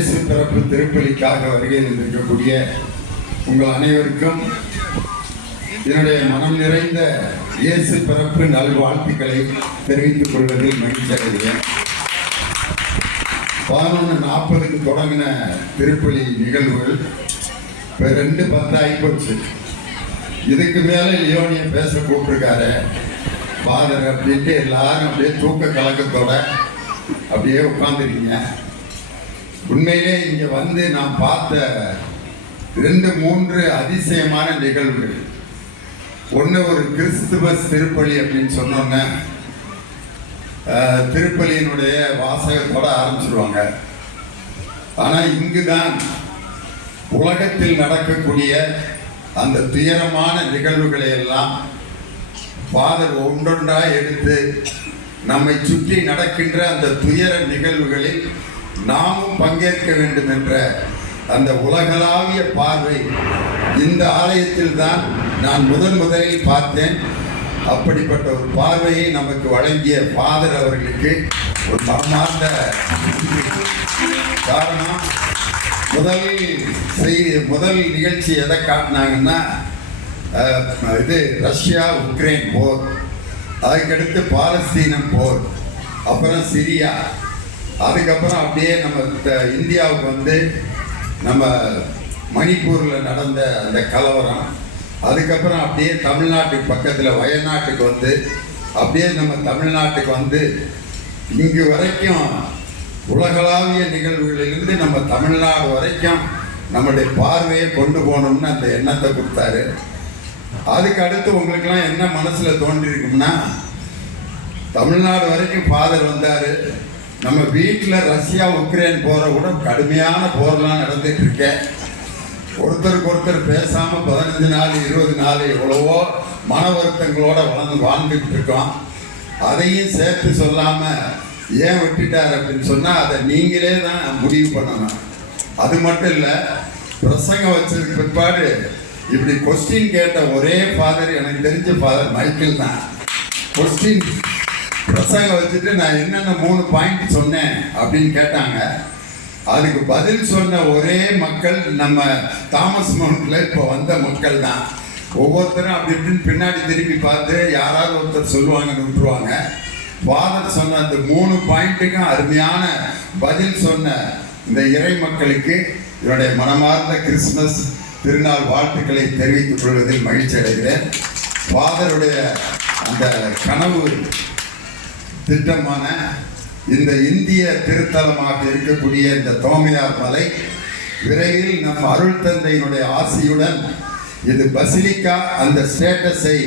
இயேசு பிறப்பு திருப்பலிக்காக வருகை இருக்கக்கூடிய உங்கள் அனைவருக்கும் என்னுடைய மனம் நிறைந்த இயேசு பிறப்பு நல்வாழ்த்துக்களை தெரிவித்துக் கொள்வதில் மகிழ்ச்சி அடைகிறேன். பதினொன்று நாற்பதுக்கு தொடங்கின திருப்பலி நிகழ்வுகள் இப்போ ரெண்டு பத்து ஆகிப்போச்சு இதுக்கு மேலே லியோனியை பேச கூப்பிட்டுருக்காரு. ஃபாதர் அப்படின்ட்டு எல்லாரும் அப்படியே தூக்க கலக்கத்தோட அப்படியே உட்காந்துருக்கீங்க உண்மையிலே இங்கே வந்து நான் பார்த்த ரெண்டு மூன்று அதிசயமான நிகழ்வுகள். ஒன்று ஒரு கிறிஸ்துமஸ் திருப்பலி அப்படின்னு சொன்னோன்னே திருப்பலியினுடைய வாசகத்தோட ஆரம்பிச்சிருவாங்க. ஆனால் இங்கு தான் உலகத்தில் நடக்கக்கூடிய அந்த துயரமான நிகழ்வுகளை எல்லாம் ஃபாதர் ஒன்றொன்றாக எடுத்து நம்மை சுற்றி நடக்கின்ற அந்த துயர நிகழ்வுகளில் நாமும் பங்கேற்க வேண்டும் என்ற அந்த உலகளாவிய பார்வை இந்த ஆலயத்தில் தான் நான் முதன் முதலில் பார்த்தேன். அப்படிப்பட்ட ஒரு பார்வையை நமக்கு வழங்கிய ஃபாதர் அவர்களுக்கு ஒரு மனமார்ந்த காரணம் முதல் செய்தி முதல் நிகழ்ச்சி எதை காட்டினாங்கன்னா இது ரஷ்யா உக்ரைன் போர். அதுக்கடுத்து பாலஸ்தீனம் போர். அப்புறம் சிரியா. அதுக்கப்புறம் அப்படியே நம்ம இந்தியாவுக்கு வந்து நம்ம மணிப்பூரில் நடந்த அந்த கலவரம். அதுக்கப்புறம் அப்படியே தமிழ்நாட்டுக்கு பக்கத்தில் வயநாட்டுக்கு வந்து அப்படியே நம்ம தமிழ்நாட்டுக்கு வந்து இங்கு வரைக்கும் உலகளாவிய நிகழ்வுகளிலிருந்து நம்ம தமிழ்நாடு வரைக்கும் நம்மளுடைய பார்வையை கொண்டு போகணும்னு அந்த எண்ணத்தை கொடுத்தாரு. அதுக்கு அடுத்து உங்களுக்கெல்லாம் என்ன மனசில் தோன்றியிருக்கும்னா தமிழ்நாடு வரைக்கும் ஃபாதர் வந்தார். நம்ம வீட்டில் ரஷ்யா உக்ரைன் போகிற கூட கடுமையான போர்லாம் நடந்துட்டு இருக்கேன் ஒருத்தருக்கு ஒருத்தர் பேசாமல் பதினஞ்சு நாள் இருபது நாள் எவ்வளவோ மன வருத்தங்களோட வளர்ந்து வாழ்ந்துட்டு இருக்கோம் அதையும் சேர்த்து சொல்லாமல் ஏன் விட்டுட்டார் அப்படின்னு சொன்னால் அதை நீங்களே தான் முடிவு பண்ணணும். அது மட்டும் இல்லை பிரசங்கம் வச்சதுக்கு பிற்பாடு இப்படி கொஸ்டின் கேட்ட ஒரே ஃபாதர் எனக்கு தெரிஞ்ச ஃபாதர் மைக்கேல் தான். கொஸ்டின் பிரசங்கம் வச்சுட்டு நான் என்னென்ன மூணு பாயிண்ட் சொன்னேன் அப்படின்னு கேட்டாங்க. அதுக்கு பதில் சொன்ன ஒரே மக்கள் நம்ம தாமஸ் மவுண்ட்ல இப்போ வந்த மக்கள் தான். ஒவ்வொருத்தரும் அப்படி இப்படின்னு பின்னாடி திரும்பி பார்த்து யாராவது ஒருத்தர் சொல்லுவாங்கன்னு விட்டுருவாங்க. ஃபாதர் சொன்ன அந்த மூணு பாயிண்ட்டுக்கும் அருமையான பதில் சொன்ன இந்த இறை மக்களுக்கு என்னுடைய மனமார்ந்த கிறிஸ்மஸ் திருநாள் வாழ்த்துக்களை தெரிவித்துக் கொள்வதில் மகிழ்ச்சி அடைகிறேன். ஃபாதருடைய அந்த கனவு திட்டமான இந்த இந்திய திருத்தலமாக இருக்கக்கூடிய இந்த தோமையார் மலை விரைவில் நம் அருள் தந்தையினுடைய ஆசியுடன் இது பசிலிக்கா அந்த ஸ்டேட்டஸை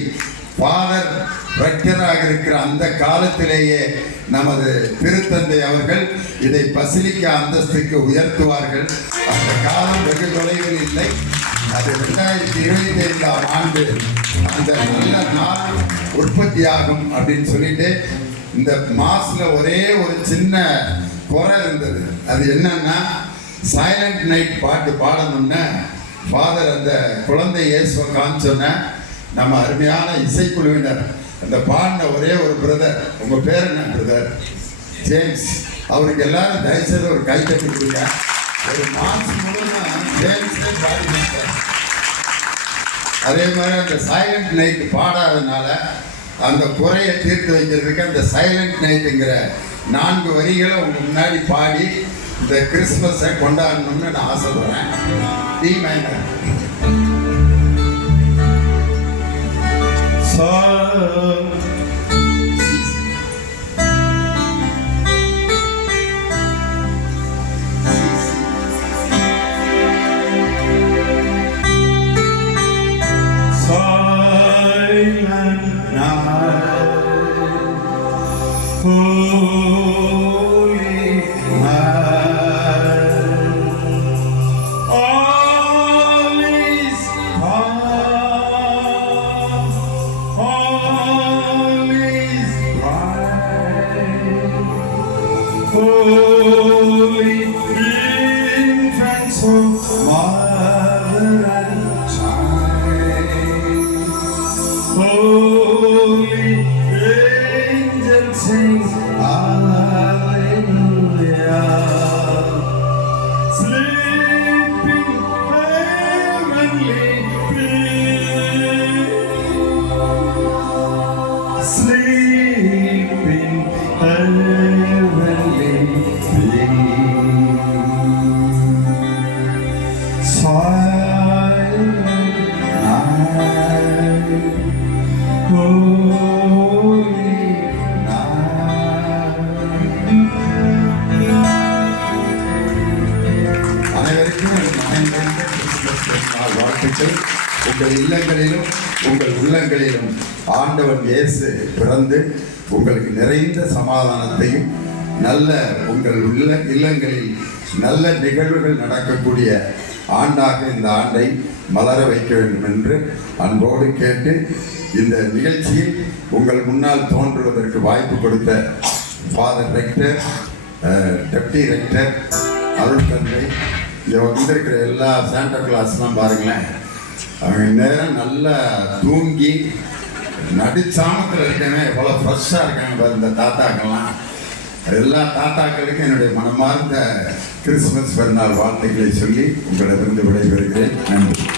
ஃபாதர் ரெக்டராக இருக்கிற அந்த காலத்திலேயே நமது திருத்தந்தை அவர்கள் இதை பசிலிக்கா அந்தஸ்துக்கு உயர்த்துவார்கள். அந்த காலம் வெகு தொலைவில் இல்லை. அது ரெண்டாயிரத்தி இருபத்தி ஐந்தாம் ஆண்டு அந்த நல்ல நாள் உற்பத்தியாகும் அப்படின்னு சொல்லிட்டு இந்த மாஸ்ல ஒரே ஒரு சின்ன குறை இருந்தது. அது என்னன்னா சைலண்ட் நைட் பாட்டு பாடணும்னா ஃபாதர் அந்த குழந்தை இயேசுவை காமிச்சோன்ன நம்ம அருமையான இசைக்குழுவினர் அந்த பாடின ஒரே ஒரு பிரதர் உங்க பேர் என்ன பிரதர் ஜேம்ஸ் அவருக்கு எல்லாரும் தயவுசெய்து ஒரு கை தட்டி கொடுங்க. ஒரு மாசம் முழுவதும் ஜேம்ஸே பாடி அதே மாதிரி அந்த சைலண்ட் நைட் பாடாதனால அந்த குறையை தீர்த்து வைக்கிறதுக்கு அந்த சைலண்ட் நைட்டுங்கிற நான்கு வரிகளை உங்க முன்னாடி பாடி இந்த கிறிஸ்மஸை கொண்டாடணும்னு நான் ஆசைப்படுறேன். டி மைனர் சா Oh. Amen. உங்கள் இல்லங்களிலும் உங்கள் உள்ளங்களிலும் ஆண்டவன் இயேசு பிறந்து உங்களுக்கு நிறைந்த சமாதானத்தையும் நல்ல உங்கள் உள்ள இல்லங்களில் நல்ல நிகழ்வுகள் நடக்கக்கூடிய ஆண்டாக இந்த ஆண்டை மலர வைக்க வேண்டும் என்று அன்போடு கேட்டு இந்த நிகழ்ச்சியில் உங்கள் முன்னால் தோன்றுவதற்கு வாய்ப்பு கொடுத்த father rector deputy rector Arul தந்தை இங்கே வந்திருக்கிற எல்லா சாண்டா கிளாஸ்லாம் பாருங்களேன். நேரம் நல்லா தூங்கி நடுச்சாமத்தில் இருக்கவங்க எவ்வளோ ஃப்ரெஷ்ஷாக இருக்காங்க பாரு இந்த தாத்தாக்கெல்லாம் எல்லா தாத்தாக்களுக்கும் என்னுடைய மனமார்ந்த கிறிஸ்துமஸ் பெருநாள் வாழ்த்துக்களை சொல்லி உங்களிடமிருந்து விடைபெறுகிறேன். நன்றி.